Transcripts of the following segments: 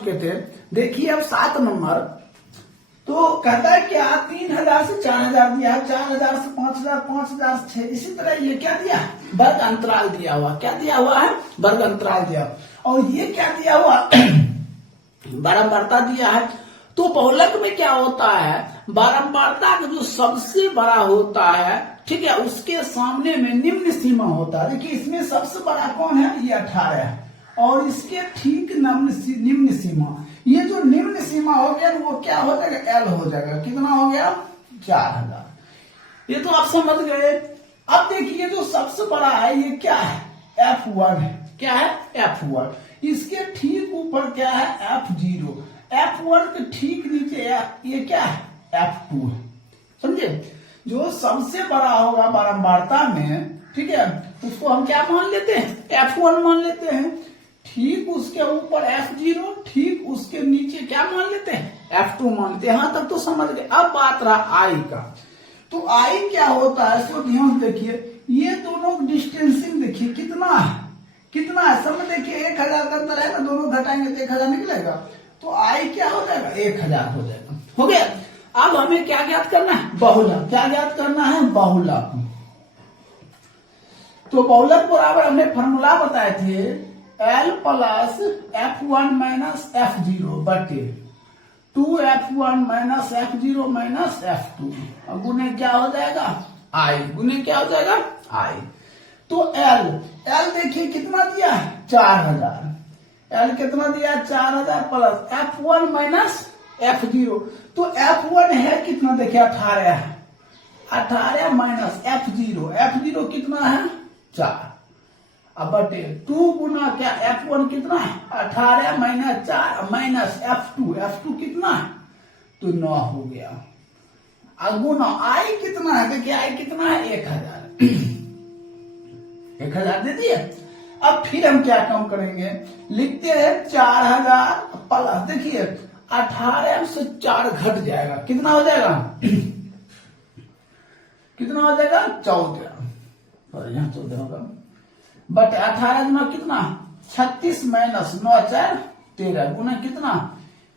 चुके थे। देखिए अब 7 नंबर, तो कहता है क्या 3000 से 4000 दिया है, 4000 से 5000, 5000 से 6, इसी तरह ये क्या दिया, वर्ग अंतराल दिया हुआ। क्या दिया हुआ है, वर्ग अंतराल दिया। और ये क्या दिया हुआ, बारंबारता दिया है। तो बहुलक में क्या होता है, बारंबारता का जो सबसे बड़ा होता है, ठीक है, उसके सामने में निम्न सीमा होता है। देखिए इसमें सबसे बड़ा कौन है, ये 18 है, और इसके ठीक निम्न सीमा, ये जो निम्न सीमा हो गया वो क्या हो जाएगा, एल हो जाएगा। कितना हो गया, 4000। ये तो आप समझ गए। अब देखिए जो सबसे बड़ा है ये क्या है, F1 है। क्या है, F1। इसके ठीक ऊपर क्या है, F0। F1 के ठीक नीचे ये क्या है, F2 है। समझे, जो सबसे बड़ा होगा बारंबारता में, ठीक है, उसको हम क्या मान लेते हैं, F1 मान लेते हैं। ठीक उसके ऊपर F0, ठीक उसके नीचे क्या मान लेते हैं, F2 मान लेते हैं। यहां तक तो समझ गए। अब बात रहा I का। तो I क्या होता है, इसको ध्यान देखिए, ये दोनों डिस्टेंसिंग देखिए कितना है, कितना है, सब में देखिए 1000 का अंतर है ना, दोनों घटाएंगे तो 1000 निकलेगा। तो I क्या हो जाएगा, 1000 हो जाएगा। हो गया। अब हमें क्या ज्ञात करना है, बहुलक। क्या ज्ञात करना है, बहुलक। तो बहुलक बराबर हमने फॉर्मूला बताए थे, L plus F1 minus F0 बटे 2F1 minus F0 minus F2। अब गुने क्या हो जाएगा, I। गुने क्या हो जाएगा, I। तो L देखिए कितना दिया है, 4000। L कितना दिया है, 4000 प्लस F1 माइनस F0। तो F1 है कितना, देखिए 18 है, 18 माइनस F0 कितना है, 4। अब बटे 2 गुना क्या, F1 कितना है, 18 माइनस 4 माइनस F2 कितना है, तो 9 हो गया। अब गुना I कितना है, देखिए I कितना है, 1000। 1000 दे दिए। अब फिर हम क्या काम करेंगे, लिखते हैं 4000 प्लस, देखिए 18 से 4 घट जाएगा, कितना हो जाएगा, कितना हो जाएगा, 14। और यहाँ 14 होगा, बट 18 गुना कितना, 36 माइनस 9 4 13 गुना कितना,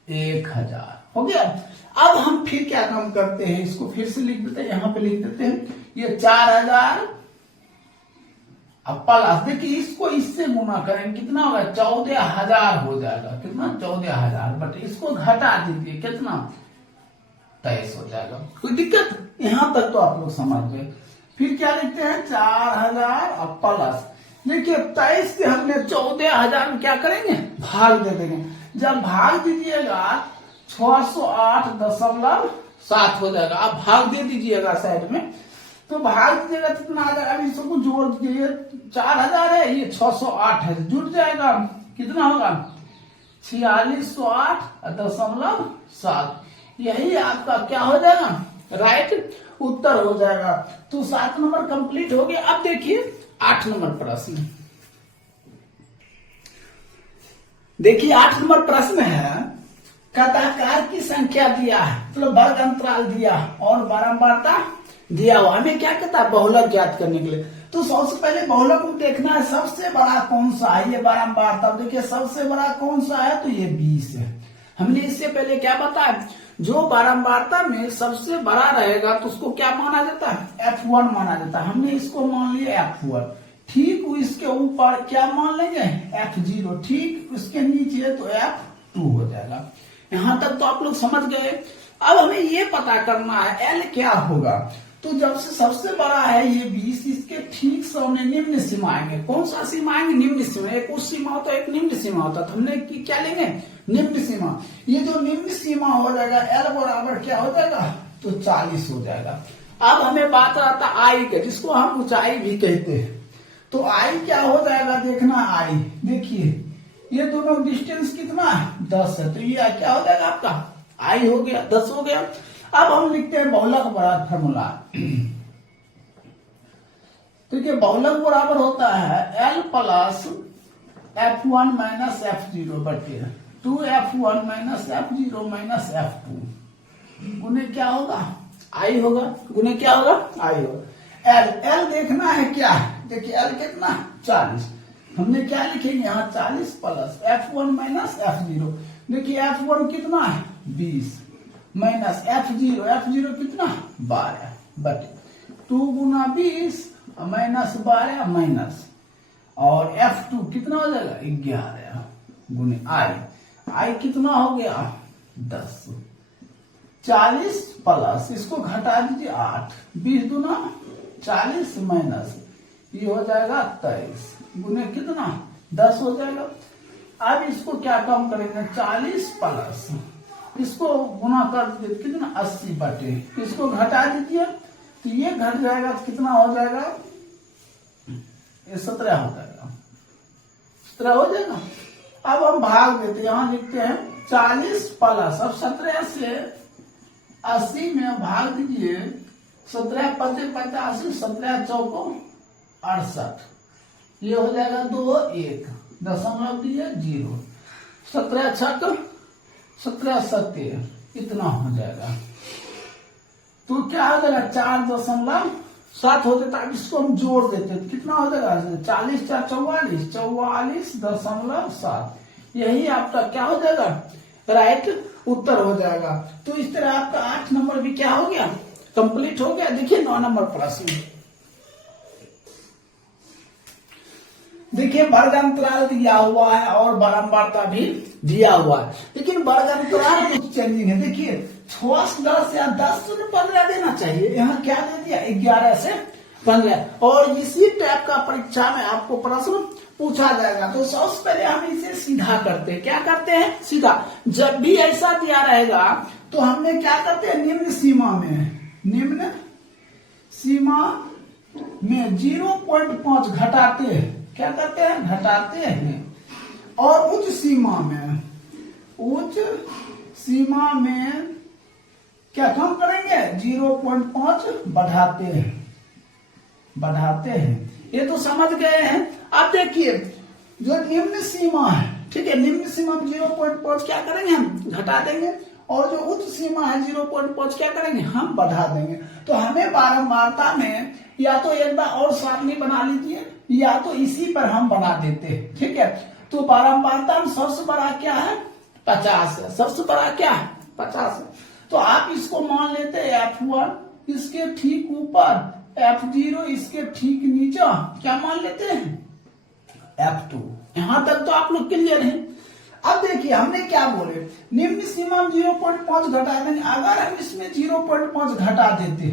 1000 हो गया। अब हम फिर क्या काम करते हैं, इसको फिर से लिख देते हैं, यहां पे लिख देते हैं, ये 4000 अब प्लस, देखिए इसको इससे गुना करेंगे कितना होगा, 14000 हो जाएगा। कितना, 14000। बट इसको घटा दीजिए, कितना, 23 हो जाएगा। कोई दिक्कत, यहां तक तो आप लोग समझ गए। फिर क्या लिखते हैं, 4000 और प्लस, देखिए 23 से हमने 14000 में क्या करेंगे, भाग दे देंगे। जब भाग दीजिएगा 608.7 हो जाएगा। आप भाग दे दीजिएगा साइड में, तो भाग दीजिएगा कितना आ जाएगा, अभी सबको जोड़ दीजिए, 4000 है, ये 608 है, जुट जाएगा, कितना होगा, 4608.7। यही आपका क्या हो जाएगा, राइट उत्तर हो जाएगा। तो 7 नंबर कंप्लीट हो गया। अब देखिए 8 नंबर प्रश्न, देखिए 8 नंबर प्रश्न है, कथाकार की संख्या दिया है, मतलब वर्ग अंतराल दिया और बारंबारता दिया हुआ। हमें क्या कहता है, बहुलक ज्ञात करने के लिए। तो सबसे पहले बहुलक को देखना है, सबसे बड़ा कौन सा है, ये बारंबारता। देखिए सबसे बड़ा कौन सा है, तो ये 20 है। हमने इससे पहले क्या बताया, जो बारंबारता में सबसे बड़ा रहेगा तो उसको क्या माना जाता है, F1 माना जाता है। हमने इसको मान लिया F1। ठीक इसके ऊपर क्या मान लेंगे, F0। ठीक उसके नीचे तो F2 हो जाएगा। यहां तक तो आप लोग समझ गए। अब हमें ये पता करना है L क्या होगा। तो जब से सबसे बड़ा है ये 20, इसके ठीक सामने निम्न सीमा आएंगे। कौन सा सीमा आएंगे, निम्न सीमा। एक उच्च सीमा होता है, एक निम्न सीमा होता है। तो हमने क्या लेंगे, निम्न सीमा। ये जो निम्न सीमा हो जाएगा, L बराबर क्या हो जाएगा, तो 40 हो जाएगा। अब हमें बात आता है I के, जिसको हम ऊंचाई भी कहते हैं। तो I क्या हो जाएगा, देखना I, देखिए ये दोनों डिस्टेंस कितना है, 10 है। तो ये क्या हो जाएगा आपका, I हो गया, 10 हो गया। अब हम लिखते हैं बहुलक बराबर फॉर्मूला। तो ये बहुलक बराबर होता है L plus F1 minus F0 बटे 2F1 minus F0 minus F2 गुने क्या होगा, I होगा। गुने क्या होगा, I होगा। L देखना है क्या है, देखिए L कितना, 40। हमने क्या लिखेंगे यहाँ, 40 प्लस F1 माइनस F0। देखिए F1 कितना है 20 माइनस F0 कितना 12 बटे 2 गुना 20 माइनस 12 माइनस और F2 कितना हो जाएगा 11 गुने I कितना हो गया 10 40 प्लस इसको घटा दीजिए 8 20 दूना 40 माइनस ये हो जाएगा 23 गुने कितना 10 हो जाएगा। अब इसको क्या कम करेंगे 40 प्लस इसको गुना कर दीजिए कितना 80 बटे इसको घटा दीजिए तो ये घट जाएगा तो कितना हो जाएगा ये 17 हो जाएगा 17 हो जाएगा। अब हम भाग देते हैं यहां लिखते हैं 40 प्लस अब 17 से 80 में भाग दीजिए 17 पचे 85 17 चौको 68 ये हो जाएगा 2 1 दशमलव दिए 0 17 छक 17 सत्य इतना हो जाएगा। तो क्या हो जाएगा 4.7 हो जाता है। इसको हम जोड़ देते तो कितना हो जाएगा 40 4 44 44.7 यही आपका क्या हो जाएगा राइट उत्तर हो जाएगा। तो इस तरह आपका 8 नंबर भी क्या हो गया कंप्लीट हो गया। देखिए 9 नंबर प्रश्न देखिए वर्ग अंतराल दिया हुआ है और बारंबारता भी दिया हुआ है लेकिन वर्ग अंतराल कुछ चेंजिंग है। देखिए 10 या 10 से 15 देना चाहिए यहाँ क्या दे दिया 11 से 15 और इसी टाइप का परीक्षा में आपको प्रश्न पूछा जाएगा। तो सबसे पहले हम इसे सीधा करते हैं क्या करते हैं सीधा जब भी ऐसा दिया रहेगा तो हमने क्या करते हैं निम्न सीमा में 0.5 घटाते हैं क्या करते हैं घटाते हैं और उच्च सीमा में क्या कम करेंगे 0.5 बढ़ाते हैं। ये तो समझ गए हैं। अब देखिए जो निम्न सीमा है ठीक है निम्न सीमा में 0.5 क्या करेंगे हम घटा देंगे और जो उच्च सीमा है 0.5 क्या करेंगे हम बढ़ा देंगे। तो हमें बारंबारता में या तो एक बार और सारणी बना लीजिए या तो इसी पर हम बना देते हैं ठीक है। तो बारंबारता में सबसे बड़ा क्या है 50 है सबसे बड़ा क्या है 50 है। तो आप इसको मान लेते हैं F1 इसके ठीक ऊपर F0 इसके ठीक नीचे क्या मान लेते हैं F2 यहां तक तो आप लोग क्लियर हैं। अब देखिए हमने क्या बोले निम्न सीमा में 0.5 घटा देंगे। अगर हम इसमें 0.5 घटा देते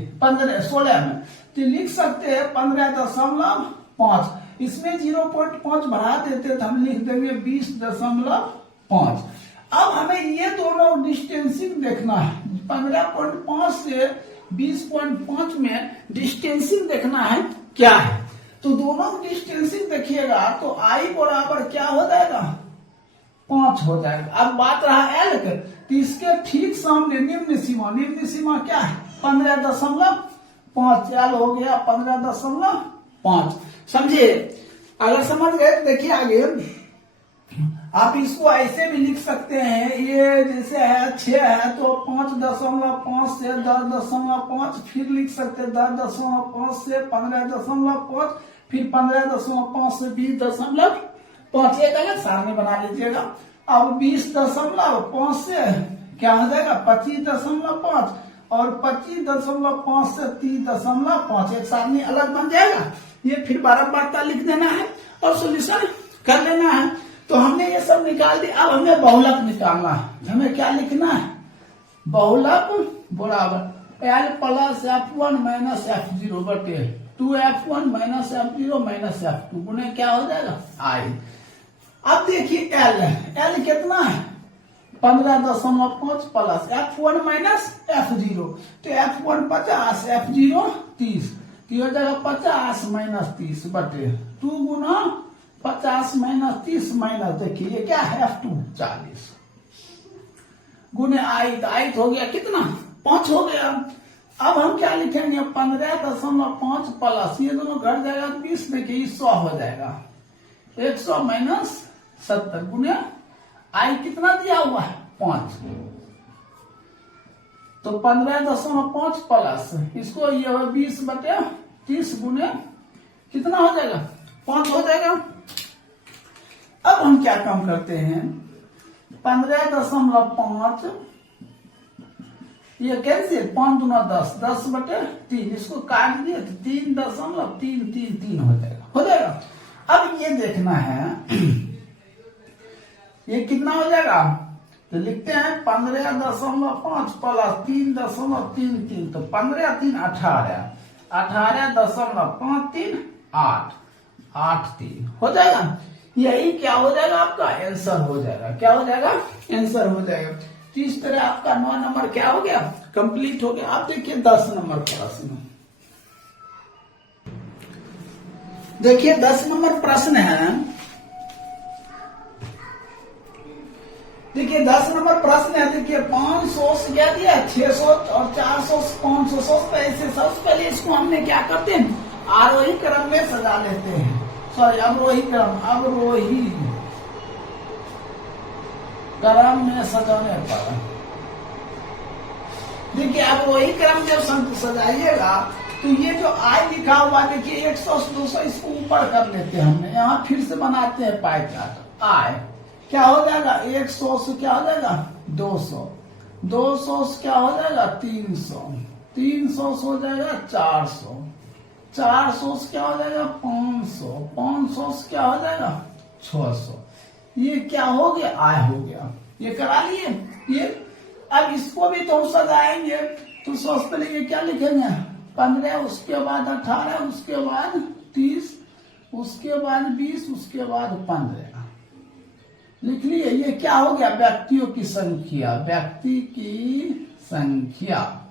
16 में तो लिख सकते हैं 15.5 इसमें 0.5 बढ़ा देते तो हम लिख देंगे 20.5। अब हमें ये दोनों डिस्टेंसिंग देखना है 15.5 से 20.5 में डिस्टेंसिंग देखना है क्या है। तो दोनों डिस्टेंसिंग देखिएगा तो I बराबर क्या हो जाएगा 5 हो जाएगा। अब बात रहा L का तो इसके ठीक सामने निम्न सीमा क्या है 15.5 L हो गया 15.5 समझिए। अगर समझ गए तो देखिए आगे आप इसको ऐसे भी लिख सकते हैं ये जैसे है 6 है तो 5.5 से 10.5 फिर लिख सकते हैं 10.5 से 15.5 फिर 15.5 से 20.5 एक अलग सारणी बना लीजिएगा। अब 20.5 से क्या हो जाएगा 25.5 और 25.5 से 30.5 एक सारणी अलग बन जाएगा। ये फिर बारंबारता लिख देना है और सोल्यूशन कर लेना है। तो हमने ये सब निकाल दिया। अब हमें बहुलक निकालना है। हमें क्या लिखना है बहुलक बराबर L plus F1 minus F0 बटे 2F1 minus F0 minus F2 गुणे क्या हो जाएगा I। अब देखिए L कितना है 15.5 प्लस F1 माइनस F0 तो F1 50 F0 30 हो जाएगा 50 माइनस 30 बटे 2 गुना 50 माइनस 30 माइनस देखिए ये क्या है F2 40 गुने I हो गया कितना 5 हो गया। अब हम क्या लिखेंगे 15.5 प्लस ये दोनों घट जाएगा 20 देखिए 100 हो जाएगा 100 माइनस 70 गुने I कितना दिया हुआ है 5 तो 15.5 प्लस इसको ये 20 बटे 30 गुने कितना हो जाएगा 5 हो जाएगा। अब हम क्या काम करते हैं 15.5, ये कैसे 5 दूना 10, 10/3, इसको काट दिए तो 3.333 हो जाएगा। अब ये देखना है ये कितना हो जाएगा, तो लिखते हैं 15.5 प्लस 3.33, तो 15 3 18, 18.53 8, 83 हो जाएगा। यही क्या हो जाएगा, आपका आंसर हो जाएगा। क्या हो जाएगा, आंसर हो जाएगा। तो इस तरह आपका 9 नंबर क्या हो गया, कंप्लीट हो गया। आप देखिए 10 नंबर प्रश्न, देखिए 10 नंबर प्रश्न है। देखिए 10 नंबर प्रश्न है। देखिए 500 से क्या दिया, 600 और 400 से 500 ऐसे। सबसे पहले इसको हमने क्या करते हैं, आरोही क्रम में सजा लेते हैं, सॉरी अवरोही क्रम में सजाने पर। देखिए अवरोही क्रम जब सजाइएगा तो ये जो आई लिखा हुआ, देखिए 100 से 200 इसको ऊपर कर लेते हैं हमने, यहाँ फिर से बनाते हैं पाई चार्ट। आई क्या हो जाएगा, 100 से क्या हो जाएगा 200, 200 से क्या हो जाएगा 300, 300 से हो जाएगा 400, 400 से क्या हो जाएगा 500, 500 से क्या हो जाएगा 600। ये क्या हो गया, आय हो गया। ये करा लिए ये। अब इसको भी तो सजाएंगे, तो सबसे पहले ये क्या लिखेंगे 15, उसके बाद 18, उसके बाद 30, उसके बाद 20, उसके बाद 15 लिख लिए। ये क्या हो गया, व्यक्तियों की संख्या, व्यक्ति की संख्या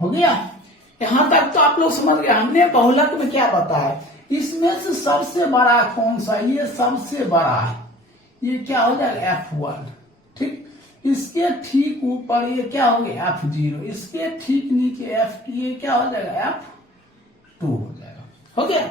हो गया। यहां तक तो आप लोग समझ गए। हमने बहुलक में क्या बताया, इसमें से सबसे बड़ा कौन सा, ये सबसे बड़ा है, ये क्या हो जाएगा F1, ठीक। इसके ठीक ऊपर ये क्या हो गया F0, इसके ठीक नीचे F2, ये क्या हो जाएगा F2 हो जाएगा। हो गया।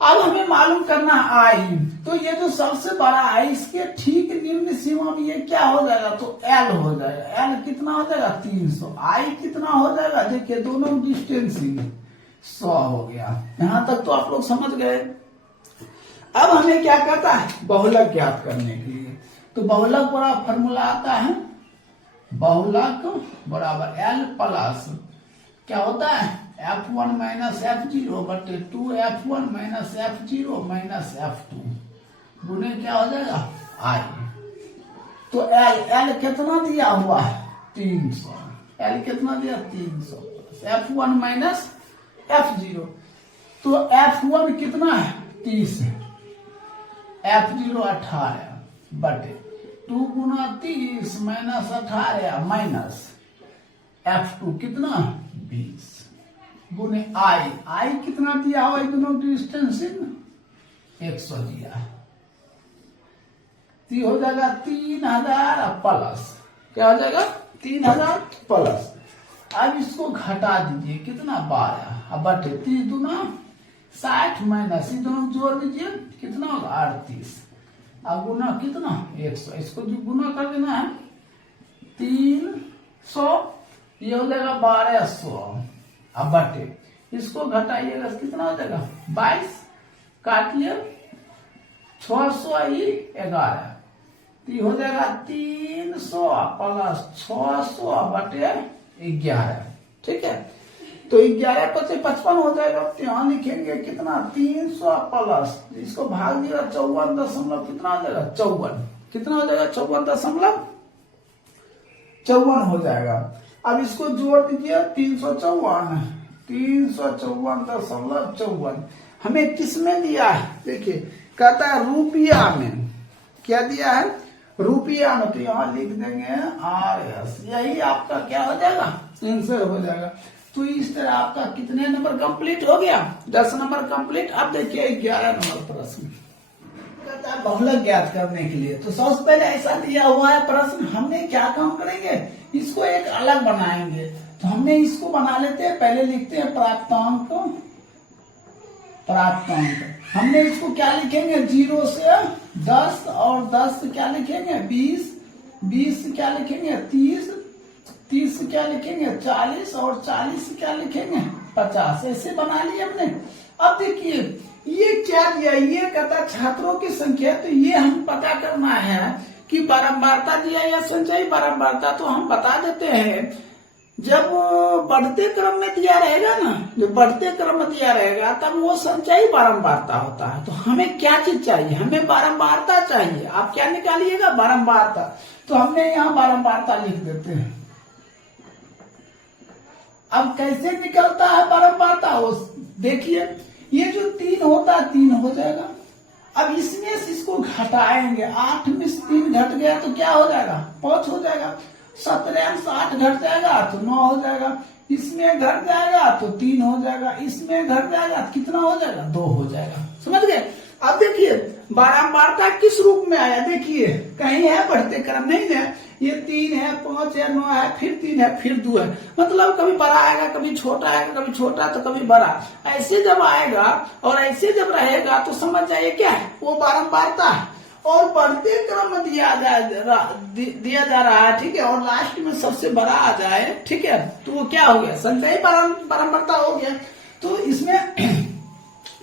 अब हमें मालूम करना आई, तो ये जो सबसे बड़ा है इसके ठीक निम्न सीमा में ये क्या हो जाएगा, तो L हो जाएगा। L कितना हो जाएगा 300, आई कितना हो जाएगा, देखिए दोनों डिस्टेंस 100 हो गया। यहां तक तो आप लोग समझ गए। अब हमें क्या करता है, बहुलक ज्ञात करने के लिए। तो बहुलक बड़ा फॉर्मूला आता है, बहुलक बराबर L प्लस क्या होता है F1 माइनस F0 बटे 2F1 minus F0 minus F2 गुने क्या हो जाएगा I। तो L कितना दिया हुआ है 300, L कितना दिया 300 प्लस F1 माइनस F0, तो F1 कितना है 30 है, F0 18 बटे 2 गुना 30 माइनस 18 माइनस F2 कितना 20 गुने I कितना दिया हुआ, दोनों डिस्टेंस 100 दिया है। हो जाएगा 3000 प्लस क्या हो जाएगा 3000 प्लस। अब इसको घटा दीजिए कितना 12, अब बटे 30 दूना 60 माइनस ये दोनों जोड़ दीजिए कितना होगा 38, अब गुना कितना 100, इसको जो गुना कर देना है 300, ये हो जाएगा 1200, अब बटे इसको घटाइएगा कितना हो जाएगा 22, काटिए 600 ही 11, तो हो जाएगा 300 प्लस 600 बटे 11, ठीक है। तो 11 पचे 55 हो जाएगा, तो यहाँ लिखेंगे कितना 300 प्लस इसको भाग दिया 54 दशमलव कितना हो जाएगा 54, कितना हो जाएगा 54.54 हो जाएगा। अब इसको जोड़ दीजिए 354.54 हमें किस में दिया है, देखिए कहता है रुपया में, क्या दिया है रुपया में, तो यहाँ लिख देंगे RS, यही आपका क्या हो जाएगा आंसर हो जाएगा। तो इस तरह आपका कितने नंबर कंप्लीट हो गया 10 नंबर कंप्लीट। अब देखिए 11 नंबर प्रश्न कहता है बहुलक ज्ञात करने के लिए। तो सबसे पहले ऐसा दिया हुआ है प्रश्न, हमने क्या काम करेंगे इसको एक अलग बनाएंगे। तो हमने इसको बना लेते हैं, पहले लिखते हैं प्राप्तांक, हमने इसको क्या लिखेंगे 0 से 10 और 10 से क्या लिखेंगे 20, 20 से क्या लिखेंगे 30, 30 से क्या लिखेंगे 40 और 40 से क्या लिखेंगे 50, ऐसे बना लिए हमने। अब देखिए ये क्या दिया, ये कहता छात्रों की संख्या, तो ये हम पता करना है कि बारंबारता दिया या संचयी बारंबारता, तो हम बता देते हैं जब बढ़ते क्रम में दिया रहेगा ना, जो बढ़ते क्रम में दिया रहेगा तब वो संचयी बारंबारता होता है। तो हमें क्या चीज चाहिए, हमें बारंबारता चाहिए। आप क्या निकालिएगा, बारंबारता। तो हमने यहाँ बारंबारता लिख देते हैं। अब कैसे निकलता है बारंबारता, वो देखिए, ये जो 3 होता है 3 हो जाएगा। अब इसमें से इसको घटाएंगे, 8 में से 3 घट गया तो क्या हो जाएगा, 5 हो जाएगा। 17 से 8 घट जाएगा तो 9 हो जाएगा। इसमें घट जाएगा तो 3 हो जाएगा। इसमें घट जाएगा तो कितना हो जाएगा, 2 हो जाएगा। समझ गए। अब देखिए बारंबारता किस रूप में आया, देखिए कहीं है बढ़ते क्रम, नहीं है। ये 3 है, 5 है, 9 है, फिर 3 है, फिर 2 है। मतलब कभी बड़ा आएगा, कभी छोटा आएगा, कभी छोटा तो कभी बड़ा। ऐसे जब आएगा और ऐसे जब रहेगा तो समझ जाइए क्या है, वो बारंबारता है। और बढ़ते क्रम में दिया जा रहा है, ठीक है, और लास्ट में सबसे बड़ा आ जाए, ठीक है, तो वो क्या हो गया, संचयी बारंबारता हो गया। तो इसमें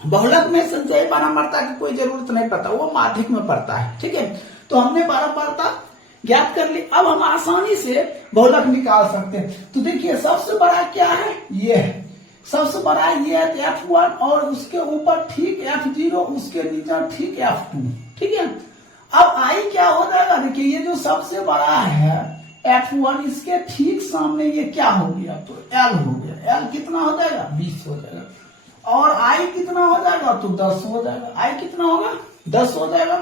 बहुलक में संचयी बारंबारता की कोई जरूरत नहीं पड़ता, वो माध्यिक में पड़ता है, ठीक है। तो हमने बारंबारता ज्ञात कर ली। अब हम आसानी से बहुलक निकाल सकते हैं। तो देखिए सबसे बड़ा क्या है, ये है सबसे बड़ा, ये है F1 और उसके ऊपर ठीक F0, उसके नीचे ठीक F2, ठीक है। अब I क्या हो जाएगा, देखिए ये जो सबसे बड़ा है F1, इसके ठीक सामने ये क्या हो गया, तो L हो गया। L कितना हो जाएगा, 20 हो जाएगा। और I कितना हो जाएगा, तो 10 हो जाएगा। I कितना होगा, 10 हो जाएगा।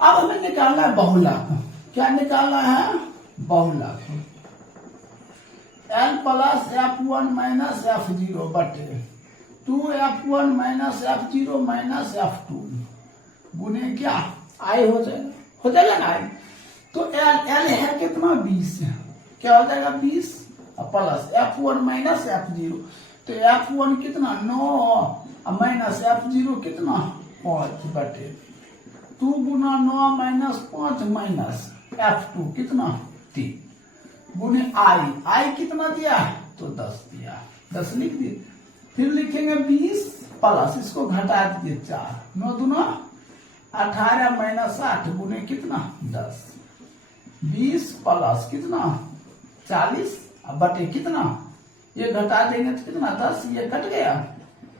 अब हमें निकालना है बहुलक। क्या निकालना है, बहुलक। L plus F1 minus F0 बटे 2F1 minus F0 minus F2 गुने क्या, I हो जाएगा ना I। तो L है कितना, 20 है। क्या हो जाएगा, 20 प्लस F1 माइनस F0, तो F1 कितना 9 माइनस F0 कितना 5 बटे 2 गुना 9 माइनस 5 माइनस F2 कितना 3 गुने I कितना दिया है, तो 10 दिया, 10 लिख दिए। फिर लिखेंगे 20 प्लस, इसको घटा दीजिए 4, 9 दूना 18 माइनस 8 गुने कितना 10, 20 प्लस कितना 40 बटे कितना, ये घटा देंगे तो कितना 10, ये कट गया,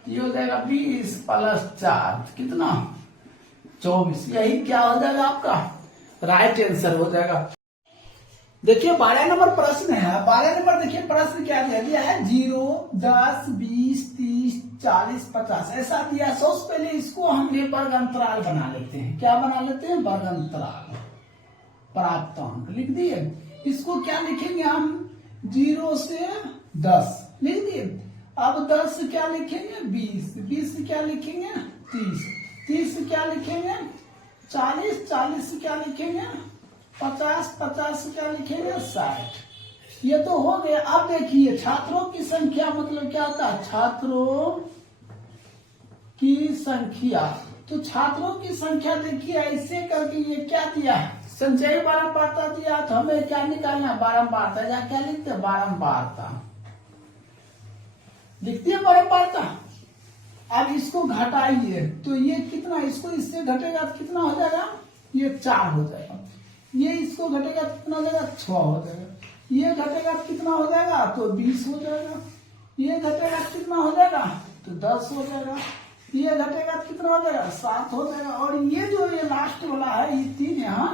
ये हो जाएगा 20 प्लस 4 कितना 24। यही क्या हो जाएगा, आपका राइट आंसर हो जाएगा। देखिए 12 नंबर प्रश्न है। 12 नंबर देखिए प्रश्न क्या दिया है, 0, 10, 20, 30, 40, 50 ऐसा दिया। सबसे पहले इसको हम वर्ग अंतराल बना लेते हैं। क्या बना लेते हैं, वर्ग अंतराल। प्राप्तांक लिख दिए। इसको क्या लिखेंगे हम, 0 से 10 लिख दिए। अब 10 से क्या लिखेंगे, 20, 20 से क्या लिखेंगे 30, 30 से क्या लिखेंगे 40, 40 से क्या लिखेंगे 50, 50 से क्या लिखेंगे 60। ये तो हो गया। अब देखिए छात्रों की संख्या मतलब क्या होता है, छात्रों की संख्या। तो छात्रों की संख्या देखिए ऐसे करके ये क्या दिया है, संचयी बारंबारता दिया। तो हमें क्या निकालना, बारंबारता। या क्या लिखते हैं, बारंबारता लिखते हैं, बारंबारता। अब इसको घटाइए तो ये कितना, इसको इससे घटेगा तो कितना हो जाएगा, ये 4 हो जाएगा। ये इसको घटेगा तो कितना हो जाएगा, 6 हो जाएगा। ये घटेगा तो कितना हो जाएगा, तो 20 हो जाएगा। ये घटेगा तो कितना हो जाएगा, तो 10 हो जाएगा। ये घटेगा तो कितना हो जाएगा, 7 हो जाएगा। और ये जो ये लास्ट वाला है, ये 3 यहाँ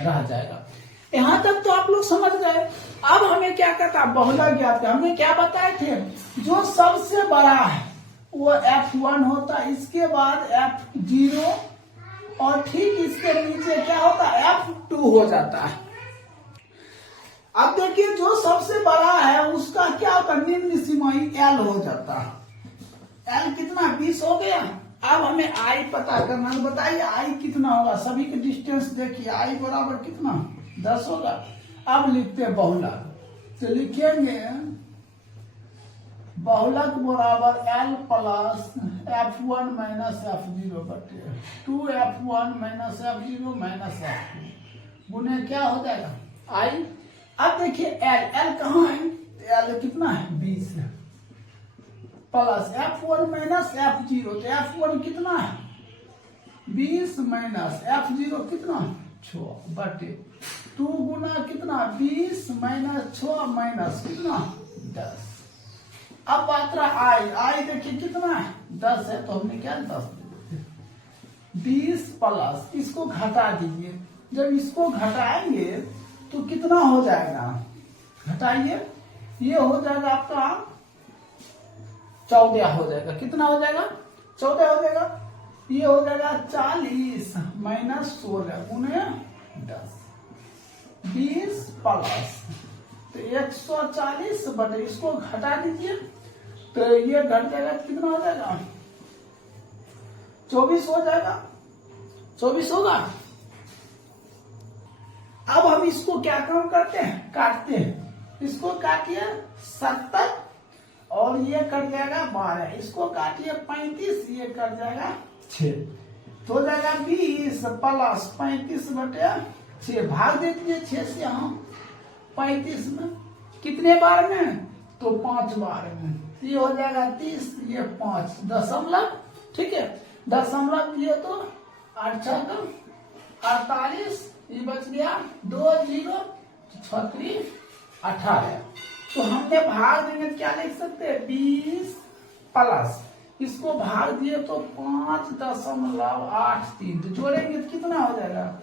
रह जाएगा। यहाँ तक तो आप लोग समझ गए। अब हमें क्या करता, बहुलक ज्ञात करना। हमने क्या बताए थे, जो सबसे बड़ा है वो F1 होता है, इसके बाद F0 और ठीक इसके नीचे क्या होता है, F2 हो जाता है। अब देखिए जो सबसे बड़ा है उसका क्या होता है, निम्न सीमाई L हो जाता है। L कितना 20 हो गया। अब हमें I पता करना है। बताइए I कितना होगा, सभी के डिस्टेंस देखिए। I बराबर कितना 10 होगा। अब लिखते हैं बहुलक। तो लिखेंगे बहुलक बराबर L plus F1 minus F0 बटे 2F1 minus F0 minus F2 गुने क्या हो जाएगा I। अब देखिए L कहाँ है, L कितना है 20 प्लस F1 माइनस F0। तो F1 कितना है 20 माइनस F0 कितना 6 बटे 2 गुना कितना 20 माइनस 6 माइनस कितना 10। अब बात रहा आई देखिए कितना है 10 है, तो हमने क्या 10 20 प्लस इसको घटा दीजिए। जब इसको घटाएंगे तो कितना हो जाएगा, घटाइए, ये हो जाएगा आपका 14 हो जाएगा। कितना हो जाएगा 14 हो जाएगा। ये हो जाएगा 40 माइनस 16 गुने 10 20 प्लस तो 140 बटे इसको घटा दीजिए तो ये घट जाएगा कितना हो जाएगा 24 हो जाएगा। 24 होगा। अब हम इसको क्या काम करते हैं, काटते हैं। इसको काटिए 70 और ये कट जाएगा 12, इसको काटिए 35, ये कट जाएगा 6, तो हो जाएगा 20 प्लस 35 बटे 6। भाग दे दीजिए 6 से हम 35 में, कितने बार में तो 5 बार में, ये हो जाएगा 30, ये 5 दशमलव, ठीक है, दशमलव दिए तो 8 6 48, ये बच गया 2 0 36 18। तो हमने भाग देंगे क्या लिख सकते हैं 20 प्लस इसको भाग दिए तो 5.83, तो जोड़ेंगे तो कितना हो जाएगा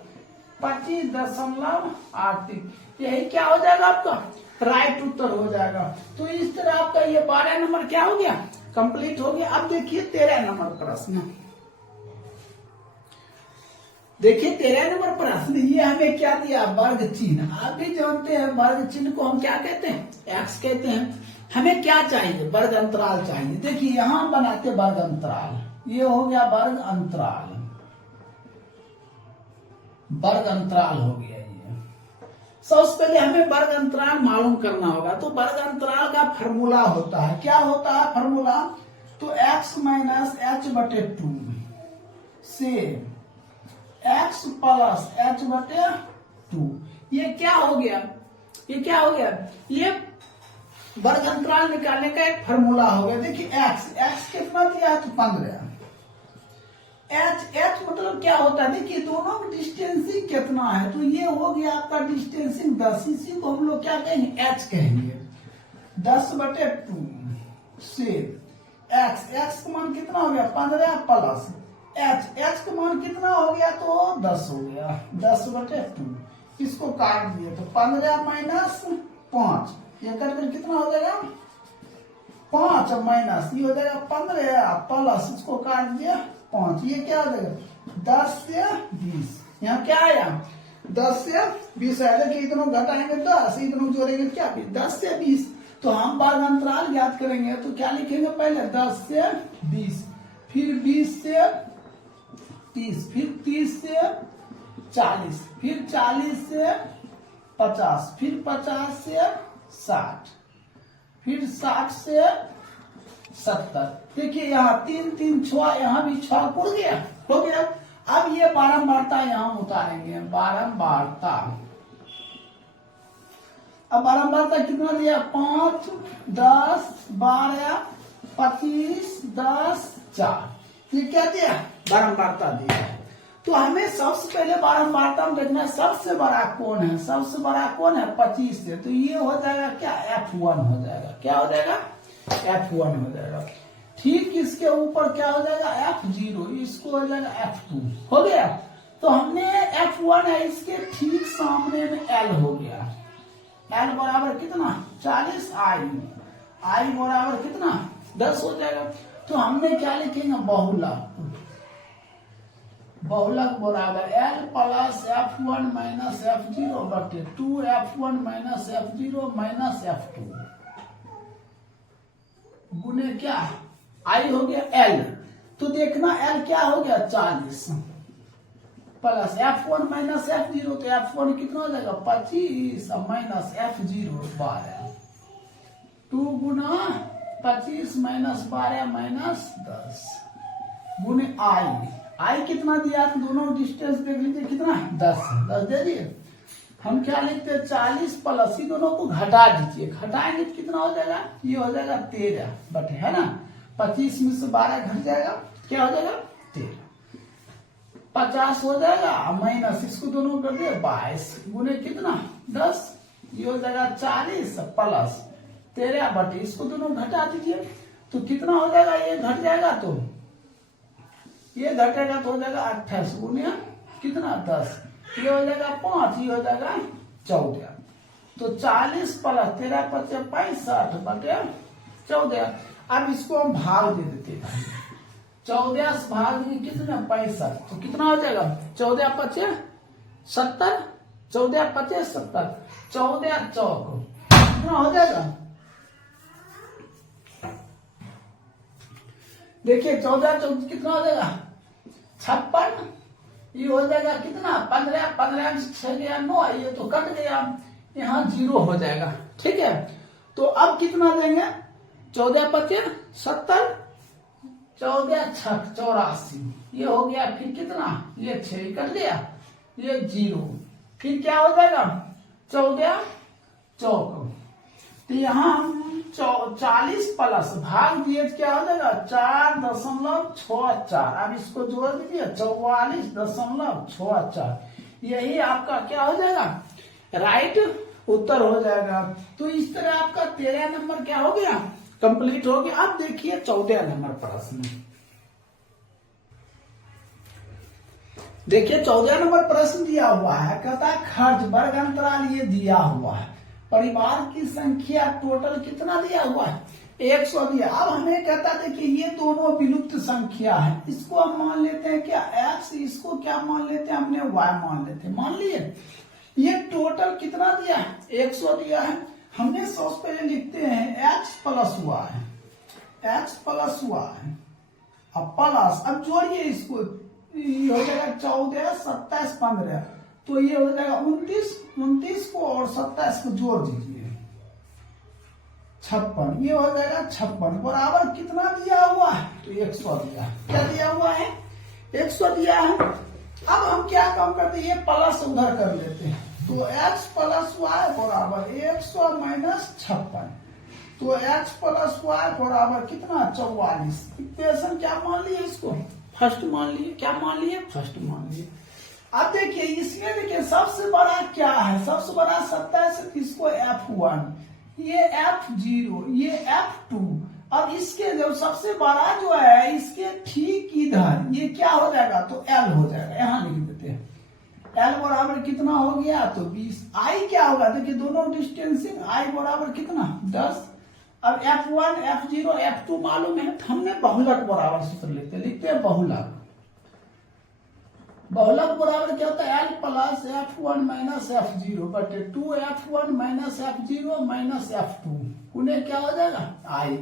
25.83। यही क्या हो जाएगा आपका राइट उत्तर हो जाएगा। तो इस तरह आपका ये 12 नंबर क्या हो गया कंप्लीट हो गया। अब देखिए 13 नंबर प्रश्न, देखिए 13 नंबर प्रश्न, ये हमें क्या दिया वर्ग चिन्ह। आप भी जानते हैं वर्ग चिन्ह को हम क्या कहते हैं एक्स कहते हैं। हमें क्या चाहिए वर्ग अंतराल चाहिए। देखिए यहां हम बनाते वर्ग अंतराल, ये हो गया वर्ग अंतराल, वर्ग अंतराल हो गया। ये सबसे पहले हमें वर्ग अंतराल मालूम करना होगा। तो वर्ग अंतराल का फॉर्मूला होता है, क्या होता है फॉर्मूला, तो x माइनस h बटे 2 से x प्लस h बटे 2। ये क्या हो गया, ये क्या हो गया, ये वर्ग अंतराल निकालने का एक फॉर्मूला हो गया। देखिए x कितना दिया है तो 15, h मतलब क्या होता है, देखिए दोनों का डिस्टेंसिंग कितना है, तो ये हो गया आपका डिस्टेंसिंग 10, इसी को हम लोग क्या कहेंगे h कहेंगे। 10 बटे 2 से x का मान कितना हो गया 15 प्लस h का मान कितना हो गया तो 10 हो गया। 10 बटे 2 इसको काट दिए तो 15 माइनस 5, ये करके कितना हो जाएगा 5 माइनस ये हो जाएगा 15 प्लस इसको काट दिया 5, ये क्या हो जाएगा 10 से 20। यहाँ क्या आया 10 से 20 आया। देखिए इतनों घटाएंगे 10, इतनों जोड़ेंगे क्या 10 से 20। तो हम वर्ग अंतराल ज्ञात करेंगे तो क्या लिखेंगे पहले 10 से 20, फिर 20 से 30, फिर 30 से 40, फिर 40 से 50, फिर 50 से 60, फिर 60 से 70। देखिए यहाँ 3 3 6, यहाँ भी 6 उड़ गया हो गया। अब ये बारंबारता यहाँ उतारेंगे, बारंबारता। अब बारंबारता कितना दिया 5 10 12 25 10 4, ये क्या दिया बारंबारता दिया। तो हमें सबसे पहले बारंबारता में देखना है सबसे बड़ा कौन है, सबसे बड़ा कौन है 25 से, तो ये हो जाएगा क्या F1 हो जाएगा। क्या हो जाएगा F1 हो जाएगा। ठीक इसके ऊपर क्या हो जाएगा F0, इसको हो जाएगा F2 हो गया। तो हमने F1 है इसके ठीक सामने में L हो गया। L बराबर कितना 40, I बराबर कितना 10 हो जाएगा। तो हमने क्या लिखेंगे बहुलक, बहुलक बराबर L plus F1 minus F0 बटे 2F1 minus F0 minus F2 गुने क्या I हो गया L। तो देखना L क्या हो गया 40 प्लस F1 माइनस F0, तो F1 कितना हो जाएगा 25 माइनस F0 12, 2 गुना 25 माइनस 12 माइनस 10 गुने I कितना दिया, दोनों डिस्टेंस देख लीजिए कितना 10 दे दिए। हम क्या लिखते हैं 40 प्लस ही दोनों को घटा दीजिए, घटाएंगे तो कितना हो जाएगा, ये हो जाएगा 13 बटे है ना 25 में से 12 घट जाएगा, क्या हो जाएगा 13। 50 हो जाएगा, माइनस इसको दोनों कर दिए 22 गुने कितना 10, ये हो जाएगा 40 प्लस 13/, इसको दोनों घटा दीजिए तो कितना हो जाएगा, ये घट जाएगा तो ये घटेगा तो हो जाएगा 28 गुने कितना 10, ये हो जाएगा 5, ये हो जाएगा 14, तो 40 प्लस 13 × 5 65/14। अब इसको हम भाग दे देते हैं, 14 से भाग में कितना 65, तो कितना हो जाएगा 14 × 5 = 70, 14 × 5 = 70, 14 चौक कितना हो जाएगा, देखिए 14 चौक कितना हो जाएगा 56, ये हो जाएगा कितना 15, 15 से 6 गया 9, ये तो कट गया, यहाँ 0 हो जाएगा। ठीक है, तो अब कितना देंगे 14 × 5 = 70, 14 × 6 = 84, ये हो गया, फिर कितना ये 6 कट गया, ये 0, फिर क्या हो जाएगा 14 चौक, तो यहाँ 40 प्लस भाग दिए तो क्या हो जाएगा 4.64, अब इसको जोड़ दीजिए 44.64, यही आपका क्या हो जाएगा राइट उत्तर हो जाएगा। तो इस तरह आपका 13 नंबर क्या हो गया कंप्लीट हो गया। अब देखिए 14 नंबर प्रश्न, देखिए 14 नंबर प्रश्न दिया हुआ है, कहता है खर्च वर्ग अंतराल ये दिया हुआ है, परिवार की संख्या टोटल कितना दिया हुआ है 100 दिया। अब हमें कहता है कि ये दोनों विलुप्त संख्या है, इसको हम मान लेते हैं क्या x, इसको क्या मान लेते हैं हमने y मान लेते हैं, मान लिए। ये टोटल कितना दिया है 100 दिया है, हमने सबसे पहले लिखते हैं x + y, x + y अब प्लस, अब जोड़िए इसको, ये हो जाएगा 14 27 15, तो ये हो जाएगा 29 को और 27 को जोड़ दीजिए 56, ये हो जाएगा 56 बराबर कितना दिया हुआ है तो 100 दिया, क्या दिया हुआ है 100 दिया है। अब हम क्या काम करते हैं, ये प्लस उधर कर लेते हैं, तो x + y बराबर 100 - 56, तो x + y बराबर कितना 44, इक्वेशन क्या मान लिए इसको फर्स्ट मान लिए, क्या मान लिए फर्स्ट मान लिए। अब देखिए इसमें देखिए सबसे बड़ा क्या है, सबसे बड़ा 27, इसको F1, ये F0, ये F2, अब इसके जो सबसे बड़ा जो है इसके ठीक इधर ये क्या हो जाएगा तो L हो जाएगा, यहां लिख देते हैं L बराबर कितना हो गया तो 20, I क्या होगा देखिए दोनों डिस्टेंसिंग, I बराबर कितना 10, अब F1 F0 F2 मालूम है, हमने बहुलक बराबर सूत्र लिखते हैं बहुलक, बहुलक बराबर क्या होता है L + F1 - F0 बटे 2F1 - F0 - F2 उन्हें क्या हो जाएगा I।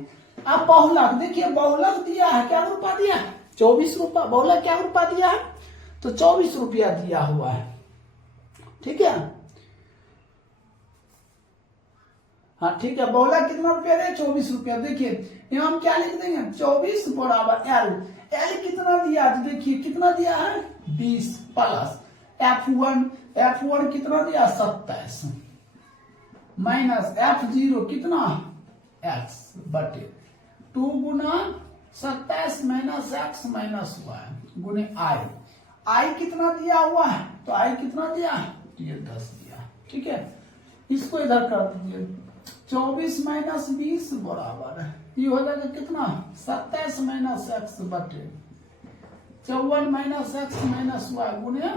अब बहुलक देखिए, बहुलक दिया है क्या रुपया दिया है 24 रुपया, बहुलक क्या रुपया दिया है तो 24 रुपया दिया हुआ है। ठीक है, हाँ ठीक है, बहुलक कितना रुपया दे 24 रुपया। देखिए यहाँ हम क्या लिख देंगे 24 बराबर L कितना दिया तो देखिए कितना दिया है 20 प्लस F1 कितना दिया 27 माइनस F0 कितना x बटे 2 गुना 27 - x - y गुने I कितना दिया हुआ है तो I कितना दिया तो ये 10 दिया। ठीक है, इसको इधर कर दीजिए 24 - 20 बराबर ये हो जाएगा कितना 27 - x बटे 54 - x - y गुने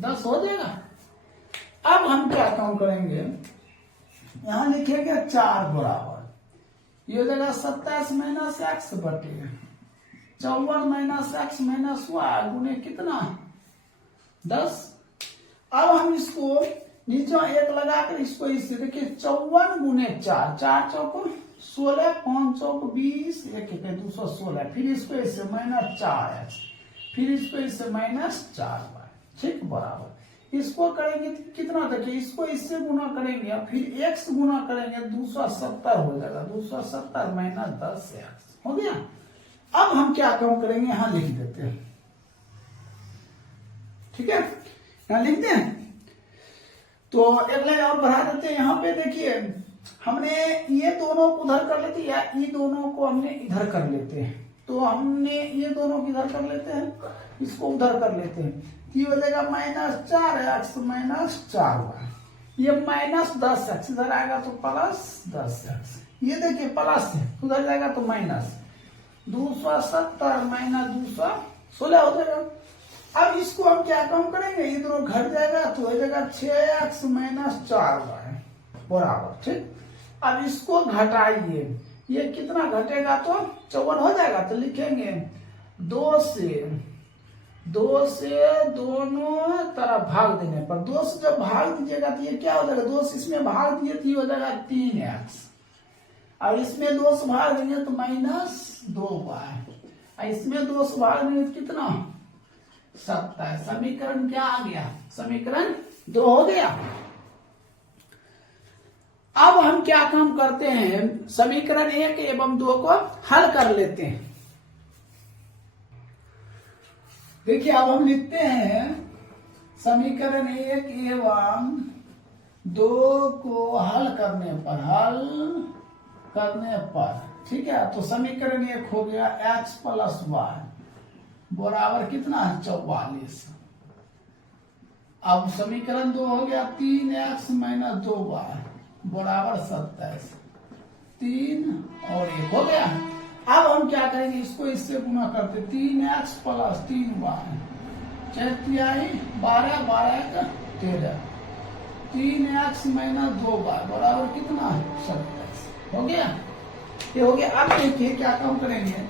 10 हो जाएगा। अब हम क्या काम करेंगे, यहां लिखेंगे 4 बराबर ये हो जाएगा 27 - x बटे 54 - x - y गुने कितना 10। अब हम इसको नीचे 1 लगाकर इसको इससे देखिए 54 गुने 4, 4 चौको 16, 5 चौको 20, 1 1 216, फिर इसको इससे -4x, फिर इसको इससे -4y। ठीक बराबर इसको करेंगे तो कितना देखिए, इसको इससे गुना करेंगे फिर x गुना करेंगे 270 हो जाएगा, 270 - 10x हो गया। अब हम क्या काम करेंगे यहां लिख देते हैं। ठीक है, यहां लिख दें तो एक लाइन और बढ़ा देते हैं। यहाँ पे देखिए हमने ये दोनों को उधर कर लेते हैं या ये दोनों को हमने इधर कर लेते हैं, तो हमने ये दोनों को इधर कर लेते हैं इसको उधर कर लेते हैं, तो ये हो जाएगा -4x - 4y। ये -10x इधर आएगा तो +10x। ये देखिए प्लस है, उधर जाएगा तो माइनस। 270 - 216 हो जाएगा। अब इसको हम क्या काम करेंगे, ये दोनों घट जाएगा तो हो जाएगा 6x - 4y बराबर। ठीक, अब इसको घटाइए, ये कितना घटेगा तो 54 हो जाएगा। तो लिखेंगे 2 से दोनों तरफ भाग देने पर, 2 से जब भाग दीजिएगा तो ये क्या हो जाएगा, 2 से इसमें भाग दिए तो ये हो जाएगा 3x, और इसमें 2 से भाग देंगे तो -2y, इसमें 2 से भाग देंगे तो कितना 27। समीकरण क्या आ गया, समीकरण 2 हो गया। अब हम क्या काम करते हैं, समीकरण 1 एवं 2 को हल कर लेते हैं। देखिए अब हम लिखते हैं समीकरण 1 एवं 2 को हल करने पर, ठीक है। तो समीकरण 1 हो गया x + y बराबर कितना है 44। अब समीकरण 2 हो गया 3x - 2y बराबर 27। 3 और 1 हो गया। अब हम क्या करेंगे, इसको इससे गुना करते, 3x + 3y 12 12 13। 3x - 2y बराबर कितना है 27। हो गया, ये हो गया। अब देखिए क्या काम करेंगे,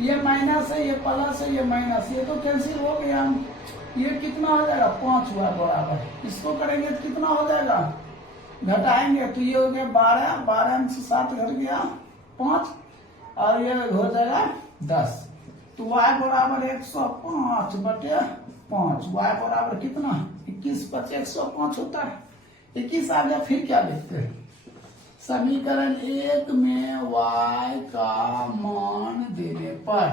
ये माइनस है, ये प्लस है, ये माइनस, ये तो कैंसिल हो गया। ये कितना हो जाएगा 5y बराबर, इसको करेंगे तो कितना हो जाएगा, घटाएंगे तो ये हो गया 12, 12 में से 7 घट गया 5, और ये हो जाएगा 10। तो y बराबर 105/5, y बराबर कितना 21 + 105 होता है, 21 आ गया। फिर क्या लिखते हैं, समीकरण 1 में y का मान देने पर,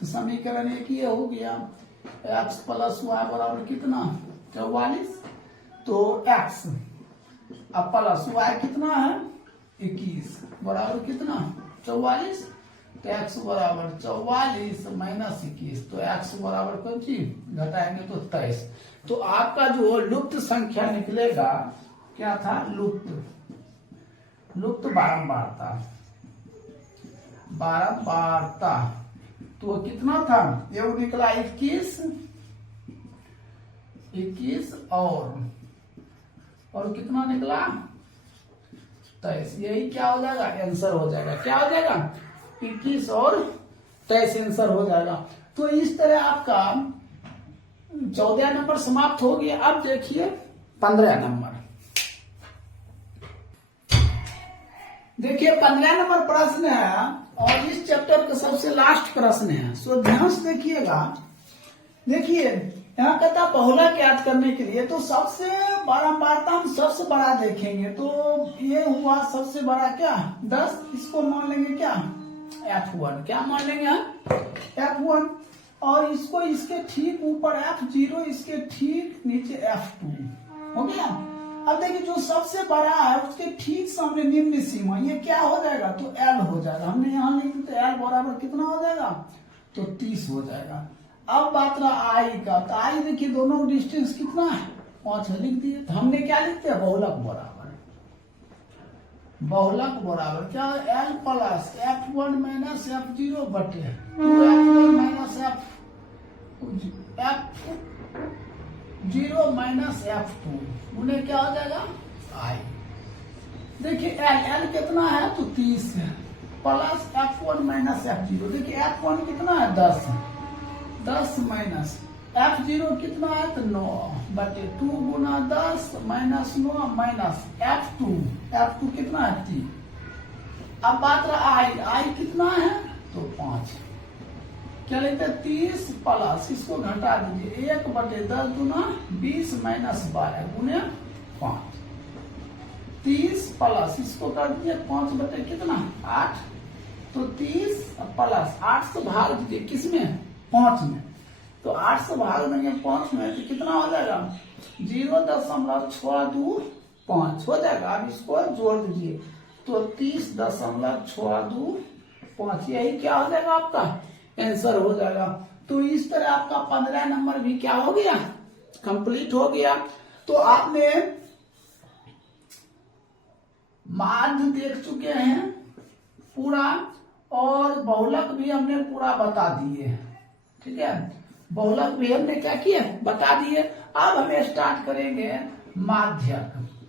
तो समीकरण 1 ये हो गया x + y बराबर कितना 44। तो x अब प्लस y कितना है 21 बराबर कितना 44। तो x बराबर 44 - 21, तो x बराबर कौन सी घटाएंगे तो 23। तो आपका जो लुप्त संख्या निकलेगा क्या था, लुप्त बारंबारता। तो कितना था, ये निकला 21 और कितना निकला 23। यही क्या हो जाएगा, आंसर हो जाएगा। क्या हो जाएगा 21 और 23 आंसर हो जाएगा। तो इस तरह आपका 14 नंबर समाप्त हो गया। अब देखिए 15 नंबर, देखिए 15 नंबर प्रश्न है और इस चैप्टर का सबसे लास्ट प्रश्न है, सो ध्यान से देखिएगा। देखिए यहाँ कहता बहुलक याद करने के लिए, तो सबसे बारंबारता हम सबसे बड़ा देखेंगे। तो ये हुआ सबसे बड़ा क्या 10, इसको मान लेंगे क्या F1, क्या मान लेंगे हम F1, और इसको इसके ठीक ऊपर F0, इसके ठीक नीचे F2 हो गया। अब देखिए जो सबसे बड़ा है उसके ठीक सामने निम्न सीमा, ये क्या हो जाएगा तो L हो जाएगा। हमने यहाँ लिख दिया तो L बराबर कितना हो जाएगा तो 30 हो जाएगा। अब बात रहा I का, तो I देखिए दोनों डिस्टेंस कितना है 5 लिख दिए। तो हमने क्या लिखते हैं बहुलक बराबर क्या है L + F1 - F0 बटे 2F1 - F0 - F2 उन्हें क्या हो जाएगा I। देखिए L कितना है तो 30 है, प्लस F1 - F0, देखिए F1 कितना है 10 है, 10 माइनस F0 कितना है तो 9 बटे 2 गुना 10 - 9 माइनस F2 कितना है 3। अब बात रहा I कितना है तो 5, क्या लेते हैं 30 प्लस इसको घटा दीजिए 1 बटे 10 गुना 20 माइनस 12 गुने 5। 30 प्लस इसको कर दीजिए 5 बटे कितना 8, तो 30 प्लस 8 से भाग दीजिए किसमें 5 में, तो 8 से भाग देंगे 5 में तो कितना हो जाएगा 0.625 हो जाएगा। अब इसको जोड़ दीजिए तो 30.625, यही क्या हो जाएगा आपका आंसर हो जाएगा। तो इस तरह आपका 15 नंबर भी क्या हो गया, कंप्लीट हो गया। तो आपने माध्य देख चुके हैं पूरा, और बहुलक भी हमने पूरा बता दिए, ठीक है। बहुलक भी हमने क्या किया, बता दिए। अब हमें स्टार्ट करेंगे माध्यक।